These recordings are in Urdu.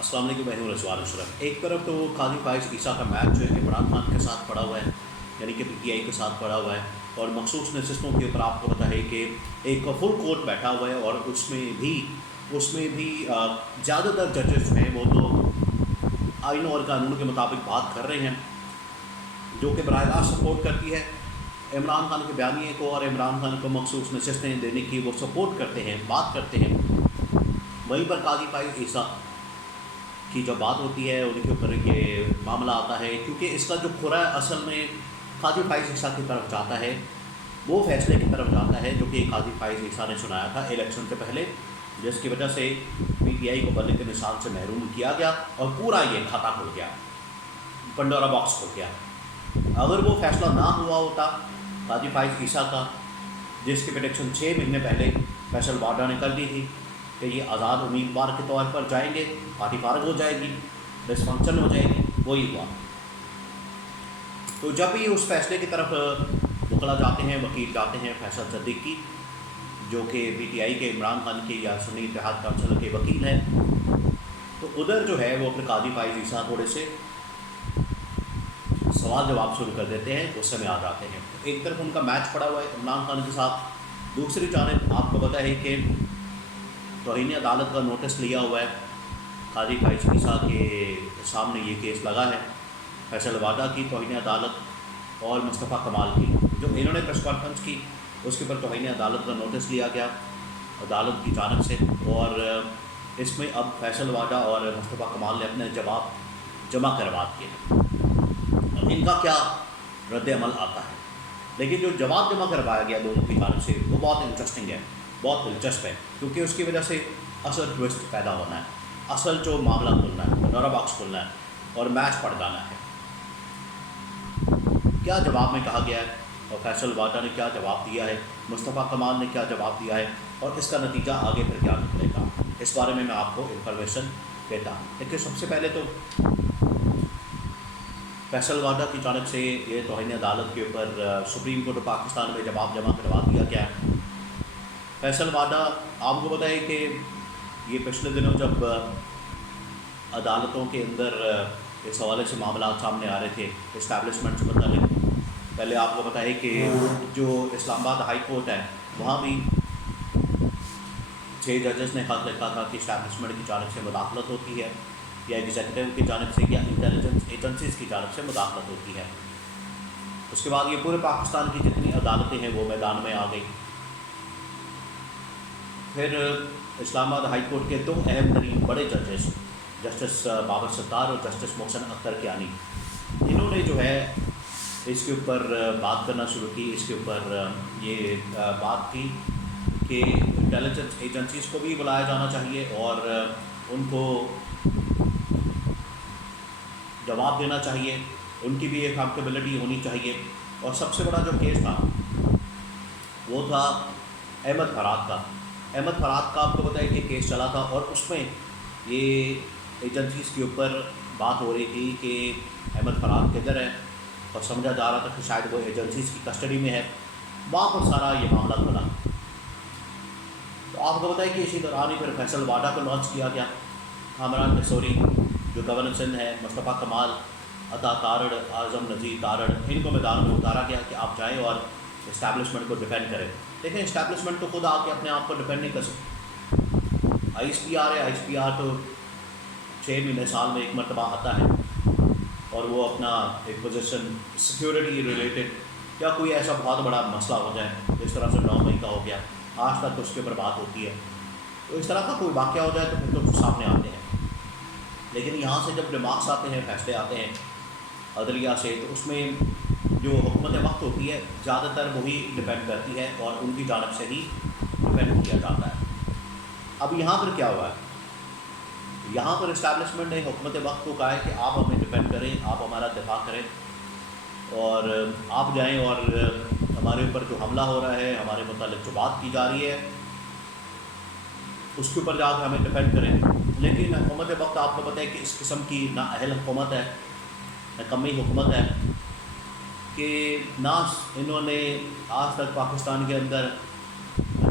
السلام علیکم، میں ہوں رضوان اشرف۔ ایک طرف تو قاضی فائز عیسیٰ کا میچ جو ہے عمران خان کے ساتھ پڑا ہوا ہے، یعنی کہ پی ٹی آئی کے ساتھ پڑا ہوا ہے، اور مخصوص نشستوں کے اوپر آپ کو پتہ ہے کہ ایک فل کورٹ بیٹھا ہوا ہے، اور اس میں بھی زیادہ تر ججز جو ہیں وہ تو آئین اور قانون کے مطابق بات کر رہے ہیں، جو کہ براہ راست سپورٹ کرتی ہے عمران خان کے بیانیے کو، اور عمران خان کو مخصوص نشستیں دینے کی وہ سپورٹ کرتے ہیں، بات کرتے ہیں۔ وہیں پر قاضی فائز عیسیٰ کی جو بات ہوتی ہے ان کے اوپر یہ معاملہ آتا ہے، کیونکہ اس کا جو کھرا اصل میں قاضی فائز عیسیٰ کی طرف جاتا ہے، وہ فیصلے کی طرف جاتا ہے جو کہ قاضی فائز عیسیٰ نے سنایا تھا الیکشن سے پہلے، جس کی وجہ سے پی ٹی آئی کو بننے کے نشان سے محروم کیا گیا، اور پورا یہ کھاتا کھل گیا، پنڈورا باکس کھل گیا۔ اگر وہ فیصلہ نہ ہوا ہوتا قاضی فائز عیسیٰ کا، جس کی پریڈکشن 6 مہینے پہلے فیصل واڈا نے کر دی تھی کہ یہ آزاد امیدوار کے طور پر جائیں گے، پارٹی فارغ ہو جائے گی، ڈسفنکشن ہو جائے گی، وہی ہوا۔ تو جب بھی اس فیصلے کی طرف وکلا جاتے ہیں، وکیل جاتے ہیں فیصل صدیقی، جو کہ پی ٹی آئی کے عمران خان کے یا سنی اتحاد کونسل کے وکیل ہیں، تو ادھر جو ہے وہ اپنے قاضی فائز عیسیٰ تھوڑے سے سوال جواب شروع کر دیتے ہیں، غصے میں آ جاتے ہیں۔ ایک طرف ان کا میچ پڑا ہوا ہے عمران خان کے ساتھ، دوسری جانب آپ کو پتہ ہے کہ توہین عدالت کا نوٹس لیا ہوا ہے قاضی فائز عیسیٰ کے سامنے، یہ کیس لگا ہے فیصل واڈا کی توہین عدالت اور مصطفیٰ کمال کی، جو انہوں نے پریس کانفرنس کی اس کے اوپر توہین عدالت کا نوٹس لیا گیا عدالت کی جانب سے، اور اس میں اب فیصل واڈا اور مصطفیٰ کمال نے اپنے جواب جمع کروا دیے۔ اب ان کا کیا رد عمل آتا ہے، لیکن جو جواب جمع کروایا گیا دونوں کی جانب سے وہ بہت انٹرسٹنگ ہے، بہت دلچسپ ہے، کیونکہ اس کی وجہ سے اصل ٹوسٹ پیدا ہونا ہے، اصل جو معاملہ کھلنا ہے، پنڈورا باکس کھلنا ہے اور میچ پڑ جانا ہے۔ کیا جواب میں کہا گیا ہے، اور فیصل واڈا نے کیا جواب دیا ہے، مصطفیٰ کمال نے کیا جواب دیا ہے، اور اس کا نتیجہ آگے پھر کیا نکلے گا، اس بارے میں آپ کو انفارمیشن دیتا ہوں۔ لیکن سب سے پہلے تو فیصل واڈا کی جانب سے یہ توہین عدالت کے اوپر سپریم کورٹ آف پاکستان میں جواب جمع کروا دیا گیا ہے۔ فیصل واڈا آپ کو پتہ ہے کہ یہ پچھلے دنوں جب عدالتوں کے اندر اس حوالے سے معاملات سامنے آ رہے تھے اسٹیبلشمنٹ سے متعلق، پہلے آپ کو پتہ ہے کہ جو اسلام آباد ہائی کورٹ ہے وہاں بھی 6 ججز نے خط لکھا تھا کہ اسٹیبلشمنٹ کی جانب سے مداخلت ہوتی ہے، یا ایگزیکٹو کی جانب سے یا انٹیلیجنس ایجنسیز کی جانب سے مداخلت ہوتی ہے۔ اس کے بعد یہ پورے پاکستان کی جتنی عدالتیں ہیں وہ میدان میں آ گئی۔ پھر اسلام آباد ہائی کورٹ کے 2 اہم ترین بڑے ججز، جسٹس بابر ستار اور جسٹس محسن اختر کیانی، انہوں نے جو ہے اس کے اوپر بات کرنا شروع کی، اس کے اوپر یہ بات کی کہ انٹیلیجنس ایجنسیز کو بھی بلایا جانا چاہیے اور ان کو جواب دینا چاہیے، ان کی بھی ایک اکاؤنٹیبلٹی ہونی چاہیے۔ اور سب سے بڑا جو کیس تھا وہ تھا احمد فرات کا۔ احمد فرات کا آپ کو پتہ ہے کہ کیس چلا تھا، اور اس میں یہ ایجنسیز کے اوپر بات ہو رہی تھی کہ احمد فرات کدھر ہے، اور سمجھا جا رہا تھا کہ شاید وہ ایجنسیز کی کسٹڈی میں ہے، وہاں پر سارا یہ معاملہ کھلا۔ تو آپ کو پتہ ہے کہ اسی دوران ہی پھر فیصل واڈا کو لانچ کیا گیا، کامران قصوری جو گورنر سندھ ہے، مصطفیٰ کمال، عطا تارڑ، اعظم نذیر تارڑ، ان کو میدان میں اتارا گیا کہ آپ جائیں اور اسٹیبلشمنٹ کو ڈیفینڈ کریں۔ لیکن اسٹیبلشمنٹ تو خود آ کے اپنے آپ کو ڈیفینڈ نہیں کر سکتی۔ آئی ایس پی آر ہے، آئی ایس پی آر تو 6 مہینے سال میں ایک مرتبہ آتا ہے، اور وہ اپنا ایک پوزیشن سیکیورٹی ریلیٹڈ یا کوئی ایسا بہت بڑا مسئلہ ہو جائے جس طرح سے 9 مئی کا ہو گیا، آج تک اس کے اوپر بات ہوتی ہے، تو اس طرح کا کوئی واقعہ ہو جائے تو پھر تو سامنے آتے ہیں۔ لیکن یہاں سے جب ریمارکس آتے ہیں، فیصلے آتے ہیں عدلیہ سے، تو اس میں جو حکومت وقت ہوتی ہے زیادہ تر وہی ڈیپینڈ کرتی ہے، اور ان کی جانب سے ہی ڈیپینڈ کیا جاتا ہے۔ اب یہاں پر کیا ہوا ہے، یہاں پر اسٹیبلشمنٹ نے حکومت وقت کو کہا ہے کہ آپ ہمیں ڈیپینڈ کریں، آپ ہمارا دفاع کریں، اور آپ جائیں اور ہمارے اوپر جو حملہ ہو رہا ہے، ہمارے متعلق جو بات کی جا رہی ہے اس کے اوپر جا کے ہمیں ڈیپینڈ کریں۔ لیکن حکومت وقت آپ کو پتہ ہے کہ اس قسم کی نہ اہل حکومت ہے، نہ کمی حکومت ہے، کہ نہ انہوں نے آج تک پاکستان کے اندر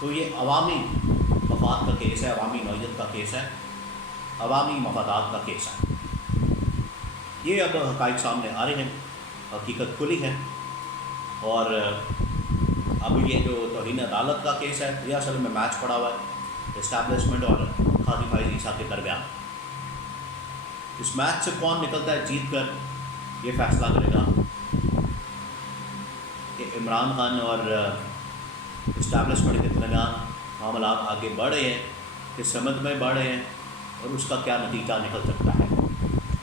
تو یہ عوامی مفاد کا کیس ہے، عوامی نوعیت کا کیس ہے، عوامی مفادات کا کیس ہے۔ یہ اب حقائق سامنے آ رہے ہیں، حقیقت کھلی ہے، اور اب یہ جو توہین عدالت کا کیس ہے یہ اصل میں میچ پڑا ہوا ہے اسٹیبلشمنٹ اور قاضی فائز عیسیٰ کے درمیان۔ اس میچ سے کون نکلتا ہے جیت کر، یہ فیصلہ کرے گا کہ عمران خان اور اسٹیبلشمنٹ کے درمیان معاملات آگے بڑھ رہے ہیں، کس سمت میں بڑھ رہے ہیں، اور اس کا کیا نتیجہ نکل سکتا ہے۔